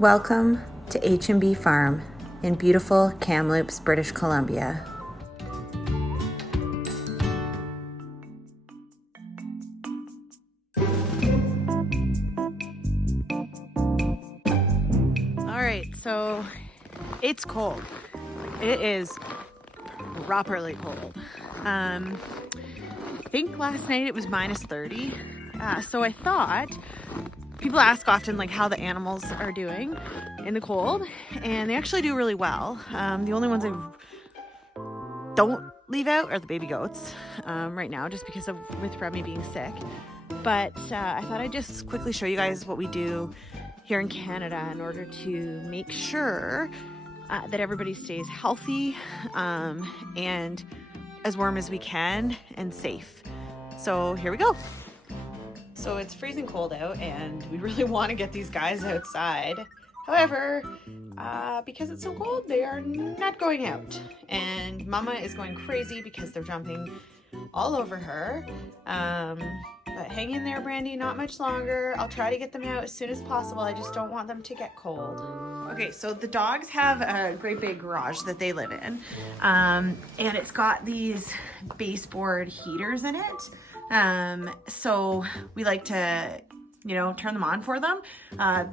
Welcome to H&B Farm in beautiful Kamloops, British Columbia. All right, so it's cold. It is properly cold. I think last night it was minus 30. So I thought, people ask often like how the animals are doing in the cold, and they actually do really well. The only ones I don't leave out are the baby goats right now, just because of with Remy being sick. But I thought I'd just quickly show you guys what we do here in Canada in order to make sure that everybody stays healthy and as warm as we can and safe. So here we go. So it's freezing cold out and we really want to get these guys outside. However, because it's so cold, they are not going out. And Mama is going crazy because they're jumping all over her. But hang in there, Brandy, not much longer. I'll try to get them out as soon as possible. I just don't want them to get cold. Okay, so the dogs have a great big garage that they live in. And it's got these baseboard heaters in it. So we like to, turn them on for them.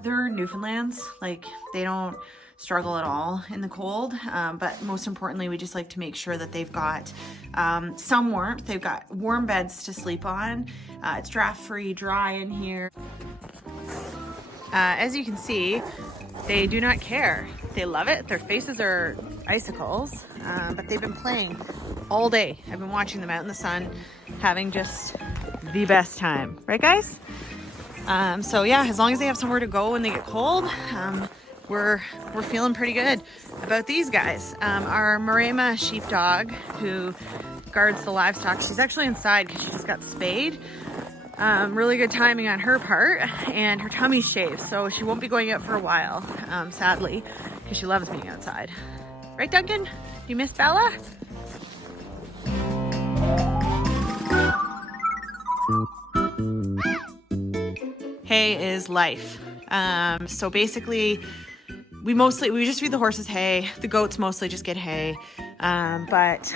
They're Newfoundlands, like they don't struggle at all in the cold. But most importantly, we just like to make sure that they've got some warmth. They've got warm beds to sleep on. It's draft-free, dry in here. As you can see, they do not care. They love it. Their faces are icicles, but they've been playing all day. I've been watching them out in the sun, having just the best time. Right, guys? So yeah, as long as they have somewhere to go when they get cold, we're feeling pretty good about these guys. Our Marema sheepdog, who guards the livestock, she's actually inside because she just got spayed. Really good timing on her part, and her tummy's shaved, so she won't be going out for a while, sadly, because she loves being outside. Right, Duncan? You miss Bella? Hay is life. So basically, we just feed the horses hay. The goats mostly just get hay. But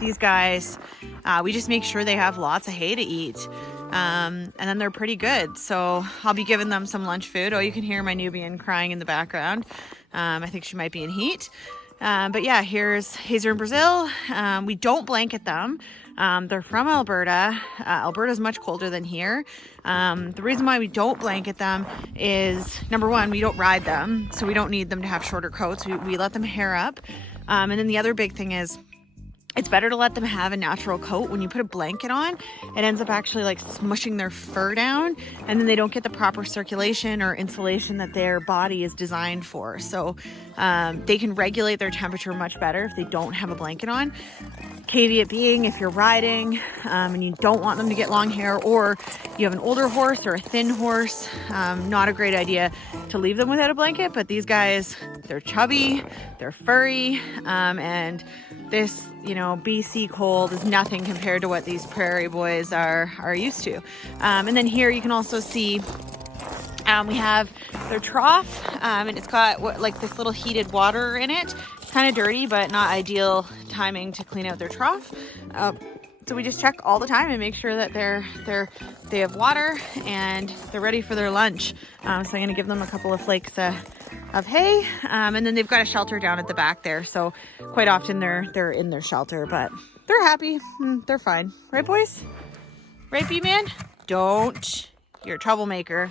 these guys, we just make sure they have lots of hay to eat. And then they're pretty good. So I'll be giving them some lunch food. Oh, you can hear my Nubian crying in the background. I think she might be in heat. But yeah, here's Hazer in Brazil. We don't blanket them. They're from Alberta. Alberta's much colder than here. The reason why we don't blanket them is, number one, we don't ride them, so we don't need them to have shorter coats. We let them hair up. And then the other big thing is, it's better to let them have a natural coat. When you put a blanket on, it ends up actually like smushing their fur down, and then they don't get the proper circulation or insulation that their body is designed for. So they can regulate their temperature much better if they don't have a blanket on. Caveat being, if you're riding and you don't want them to get long hair, or you have an older horse or a thin horse, not a great idea to leave them without a blanket. But these guys, they're chubby, they're furry, and this, BC cold is nothing compared to what these prairie boys are used to. And then here you can also see we have their trough, and it's got like this little heated water in it. It's kind of dirty, but not ideal timing to clean out their trough. So we just check all the time and make sure that they have water and they're ready for their lunch. So I'm gonna give them a couple of flakes of hay, and then they've got a shelter down at the back there. So quite often they're in their shelter, but they're happy. They're fine, right, boys? Right, B-Man? Don't. You're a troublemaker.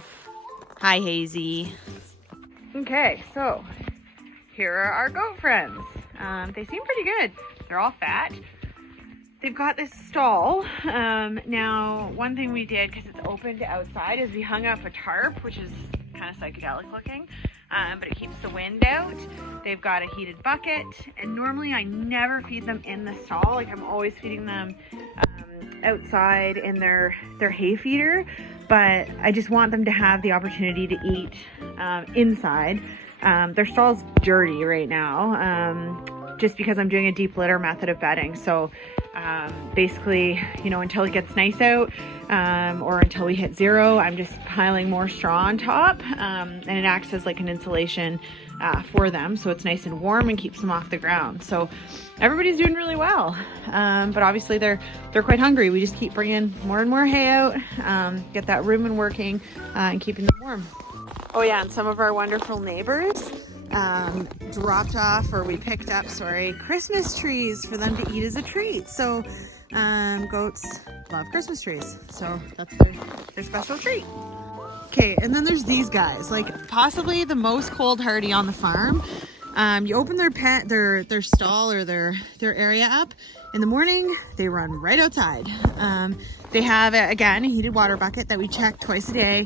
Hi, Hazy. Okay, so here are our goat friends. They seem pretty good. They're all fat. They've got this stall. Now, one thing we did, because it's open to outside, is we hung up a tarp, which is kind of psychedelic looking, but it keeps the wind out. They've got a heated bucket, and normally I never feed them in the stall. Like, I'm always feeding them outside in their hay feeder, but I just want them to have the opportunity to eat inside. Their stall's dirty right now, just because I'm doing a deep litter method of bedding. So basically, you know, until it gets nice out, or until we hit 0, I'm just piling more straw on top, and it acts as like an insulation for them, so it's nice and warm and keeps them off the ground. So everybody's doing really well, but obviously they're quite hungry. We just keep bringing more and more hay out, get that rumen working, and keeping them warm. Oh yeah, and some of our wonderful neighbors dropped off, or we picked up, sorry, Christmas trees for them to eat as a treat. So goats love Christmas trees, so that's their special treat. Okay, and then there's these guys, like possibly the most cold hardy on the farm. You open their stall or their area up in the morning, they run right outside. They have, again, a heated water bucket that we check twice a day.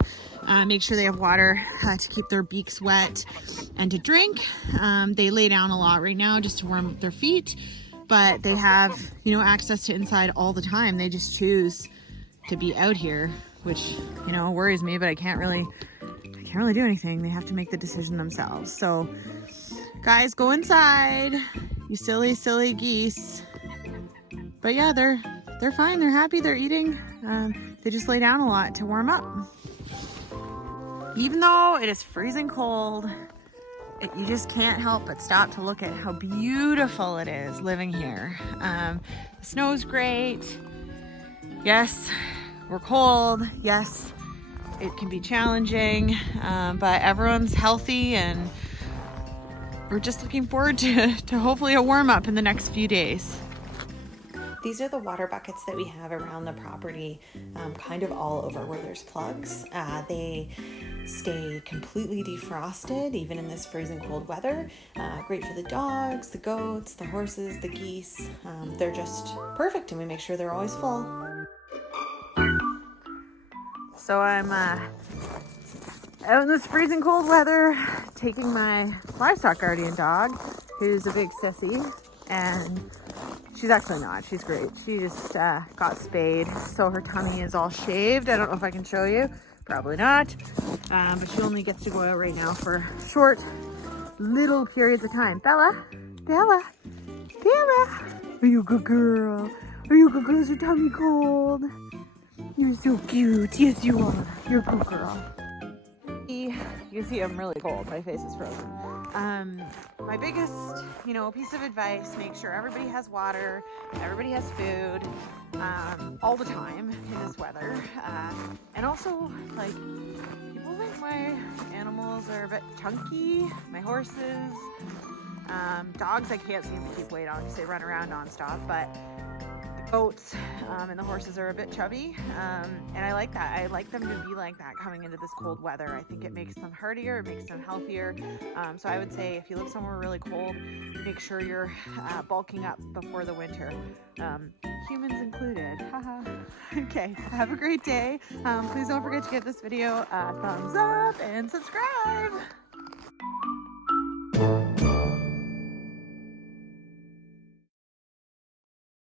Make sure they have water to keep their beaks wet and to drink. They lay down a lot right now just to warm up their feet, but they have, you know, access to inside all the time. They just choose to be out here, which, you know, worries me, but I can't really do anything. They have to make the decision themselves. So guys, go inside, you silly geese. But yeah, they're fine. They're happy. They're eating. They just lay down a lot to warm up. Even though it is freezing cold, you just can't help but stop to look at how beautiful it is living here. The snow's great. Yes, we're cold. Yes, it can be challenging, but everyone's healthy, and we're just looking forward to hopefully a warm up in the next few days. These are the water buckets that we have around the property, kind of all over where there's plugs. They stay completely defrosted even in this freezing cold weather. Great for the dogs, the goats, the horses, the geese. They're just perfect, and we make sure they're always full. So I'm out in this freezing cold weather taking my livestock guardian dog, who's a big sissy, and she's actually not. She's great. She just got spayed, so her tummy is all shaved. I don't know if I can show you. Probably not. But she only gets to go out right now for short, little periods of time. Bella! Bella! Bella! Are you a good girl? Are you a good girl? Is your tummy cold? You're so cute. Yes, you are. You're a good girl. You can see I'm really cold. My face is frozen. My biggest, you know, piece of advice, make sure everybody has water, everybody has food, all the time in this weather. And also, like, people think my animals are a bit chunky, my horses. Dogs I can't seem to keep weight on because they run around nonstop, but the goats and the horses are a bit chubby, and I like that. I like them to be like that coming into this cold weather. I think it makes them hardier, it makes them healthier. So I would say if you live somewhere really cold, make sure you're bulking up before the winter, humans included. Okay, have a great day. Please don't forget to give this video a thumbs up and subscribe.